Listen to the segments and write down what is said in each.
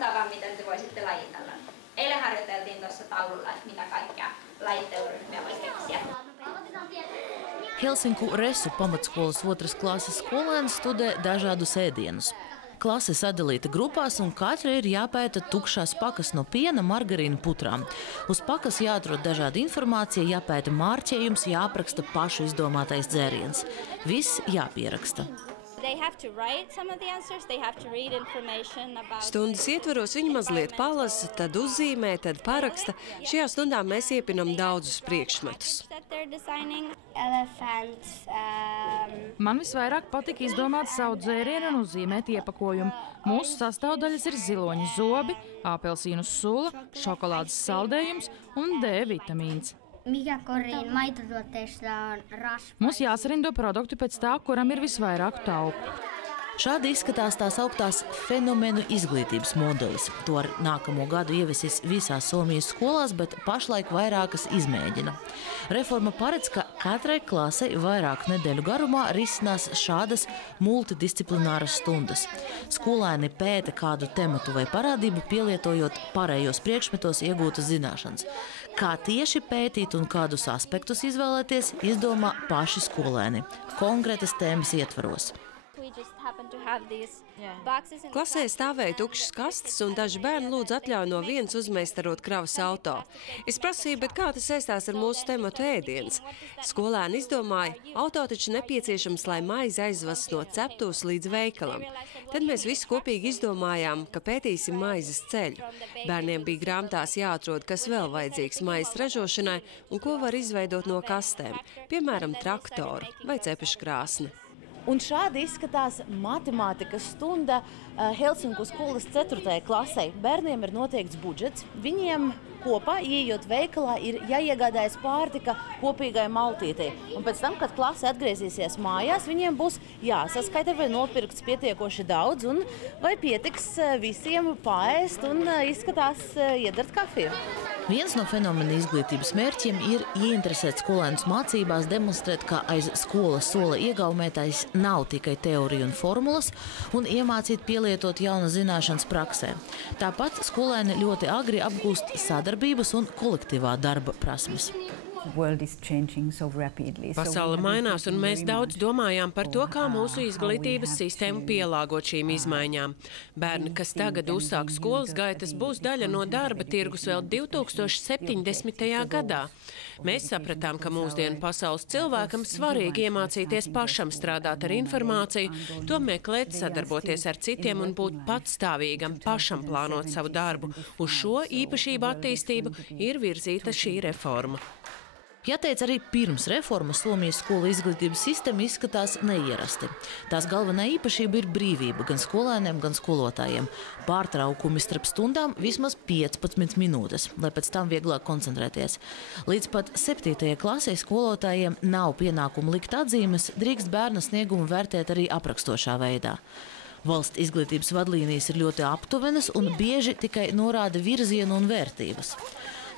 vaan, miten te voisitte lajitella. Eilen harjoiteltiin tuossa taululla, että mitä kaikkea lajitteluryhmiä voisi keksiä. Helsinku Resu pamatskolas 2. klases skolēni studē dažādus ēdienus. Klase sadalīta grupās, un katrai ir jāpēta tukšās pakas no piena, margarīna, putrām. Uz pakas jāatrod dažāda informācija, jāpēta mārķējums, jāapraksta pašu izdomātais dzēriens. Viss jāpieraksta. Stundas ietvaros viņi mazliet palasa, tad uzzīmē, tad paraksta. Šajā stundā mēs iepinam daudzus priekšmetus. Man visvairāk patika izdomāt savu dzērienu un uzzīmēt iepakojumu. Mūsu sastāvdaļas ir ziloņu zobi, apelsīnu sula, šokolādes saldējums un D vitamīns. Mikä koriin maitotuotteista on rasva? Mums jāsarindo produkti pēc tā, kuram ir visvairāk tauku. Šādi izskatās tās augtās fenomenu izglītības modelis. To ar nākamo gadu ieviesīs visās Somijas skolās, bet pašlaik vairākas izmēģina. Reforma paredz, ka katrai klasei vairāku nedēļu garumā risinās šādas multidisciplināras stundas. Skolēni pēta kādu tematu vai parādību, pielietojot pārējos priekšmetos iegūtas zināšanas. Kā tieši pētīt un kādus aspektus izvēlēties, izdomā paši skolēni konkrētas tēmas ietvaros. Klasē stāvēja tukšas kastes, un daži bērni lūdz atļauju no vienas uzmeistarot kravas auto. Es prasīju, bet kā tas saistās ar mūsu tematu ēdienas? Skolēni izdomāja, auto taču nepieciešams, lai maizi aizvests no ceptuves līdz veikalam. Tad mēs visi kopīgi izdomājām, ka pētīsim maizes ceļu. Bērniem bija grāmatās jāatrod, kas vēl vajadzīgs maizes ražošanai un ko var izveidot no kastēm, piemēram, traktoru vai cepešu krāsni. Un šādi izskatās matemātikas stunda Helsinku skolas 4. klasē. Bērniem ir noteikts budžets. Viņiem kopā, ieejot veikalā, ir jāiegādājas pārtika kopīgai maltītei. Un pēc tam, kad klase atgriezīsies mājās, viņiem būs jāsaskaita, vai nopirkts pietiekoši daudz, un vai pietiks visiem paēst un izskatās iedzert kafiju. Viens no fenomena izglītības mērķiem ir ieinteresēt skolēnus mācībās, demonstrēt, ka aiz skolas sola iegaumētais nav tikai teorija un formulas, un iemācīt pielietot jaunas zināšanas praksē. Tāpat skolēni ļoti agri apgūst sadarbības un kolektīvā darba prasmes. Pasaule mainās, un mēs daudz domājām par to, kā mūsu izglītības sistēmu pielāgot šīm izmaiņām. Bērni, kas tagad uzsāk skolas gaitas, būs daļa no darba tirgus vēl 2070. gadā. Mēs sapratām, ka mūsdienu pasaules cilvēkam svarīgi iemācīties pašam strādāt ar informāciju, to meklēt, sadarboties ar citiem un būt patstāvīgam, pašam plānot savu darbu. Uz šo īpašību attīstību ir virzīta šī reforma. Jāteic, arī pirms reformas Somijas skolu izglītības sistēma izskatās neierasti. Tās galvenā īpašība ir brīvība gan skolēniem, gan skolotājiem. Pārtraukumi starp stundām vismaz 15 minūtes, lai pēc tam vieglāk koncentrēties. Līdz pat 7. klasē skolotājiem nav pienākumu likt atzīmes, drīkst bērna sniegumu vērtēt arī aprakstošā veidā. Valsts izglītības vadlīnijas ir ļoti aptuvenas un bieži tikai norāda virzienu un vērtības.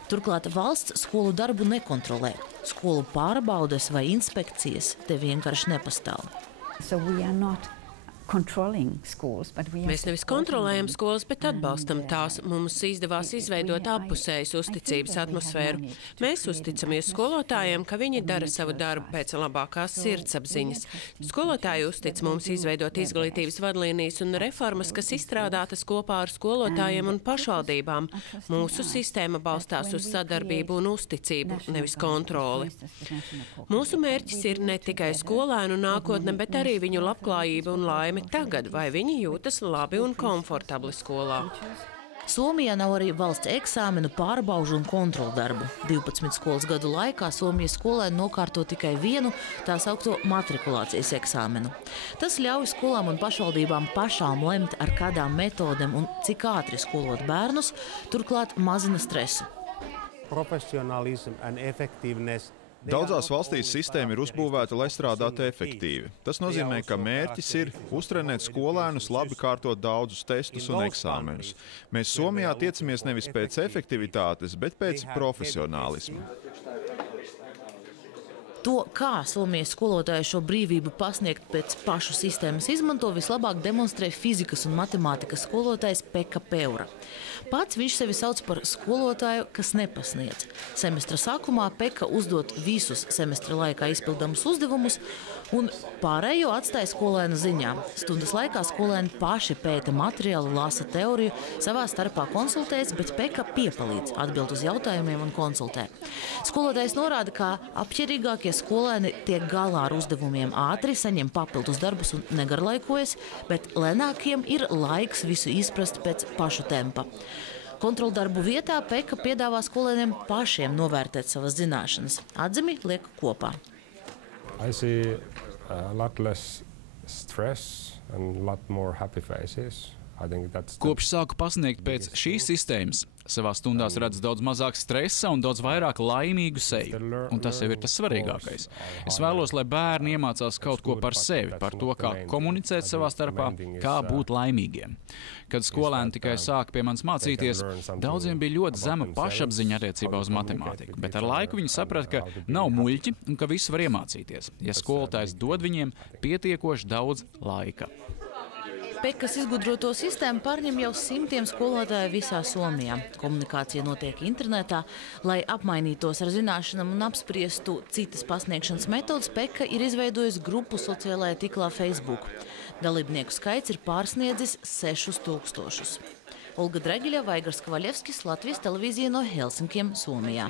Turklāt valsts skolu darbu nekontrolē. Skolu pārbaudes vai inspekcijas te vienkārši nepastāv. Mēs nevis kontrolējam skolas, bet atbalstam tās. Mums izdevās izveidot appusējas uzticības atmosfēru. Mēs uzticamies skolotājiem, ka viņi dara savu darbu pēc labākās sirdsapziņas. Skolotāji uztic mums izveidot izglītības vadlīnijas un reformas, kas izstrādātas kopā ar skolotājiem un pašvaldībām. Mūsu sistēma balstās uz sadarbību un uzticību, nevis kontroli. Mūsu mērķis ir ne tikai skolēnu nākotne, bet arī viņu labklājība un laime tagad, vai viņi jūtas labi un komfortabli skolā. Somijā nav arī valsts eksāmenu, pārbaužu un kontrolu darbu. 12 skolas gadu laikā Somijas skolēni nokārto tikai vienu tā saukto matrikulācijas eksāmenu. Tas ļauj skolām un pašvaldībām pašām lemt, ar kādām metodēm un cik ātri skolot bērnus, turklāt mazina stresu. Daudzās valstīs sistēma ir uzbūvēta, lai strādātu efektīvi. Tas nozīmē, ka mērķis ir uztrenēt skolēnus, labi kārtot daudzus testus un eksāmenus. Mēs Somijā tiecamies nevis pēc efektivitātes, bet pēc profesionālisma. To, kā Somijas skolotāji šo brīvību pasniegt pēc pašu sistēmas izmanto, vislabāk demonstrē fizikas un matemātikas skolotājs Pekka Peura. Pats viņš sevi sauc par skolotāju, kas nepasniedz. Semestra sākumā Pekka uzdot visus semestra laikā izpildamus uzdevumus un pārējo atstāja skolēnu ziņā. Stundas laikā skolēni paši pēta materiālu, lasa teoriju, savā starpā konsultējas, bet Pekka piepalīdz, atbild uz jautājumiem un konsultē. Skolotājs norāda, ka apķerīgākie skolēni tiek galā ar uzdevumiem ātri, saņem papildus darbus un negarlaikojas, bet lēnākiem ir laiks visu izprast pēc pašu tempa. Kontroldarbu vietā Pekka piedāvā skolēniem pašiem novērtēt savas zināšanas. Atzimi liek kopā. I see a lot less stress and a lot more happy faces. Kopš sāku pasniegt pēc šīs sistēmas, savā stundās redzu daudz mazāk stresa un daudz vairāk laimīgu seju. Un tas jau ir tas svarīgākais. Es vēlos, lai bērni iemācās kaut ko par sevi, par to, kā komunicēt savā starpā, kā būt laimīgiem. Kad skolēni tikai sāka pie manis mācīties, daudziem bija ļoti zema pašapziņa attiecībā uz matemātiku, bet ar laiku viņi saprata, ka nav muļķi un ka visu var iemācīties, ja skolotājs dod viņiem pietiekoši daudz laika. Pekkas izgudroto sistēmu pārņem jau simtiem skolotāju visā Somijā. Komunikācija notiek internetā. Lai apmainītos ar zināšanām un apspriestu citas pasniegšanas metodas, Pekka ir izveidojusi grupu sociālajā tīklā Facebook. Dalībnieku skaits ir pārsniedzis 6000. Olga Dregiļa, Vaigars Kavaļevskis, Latvijas televīzija no Helsinkiem, Somijā.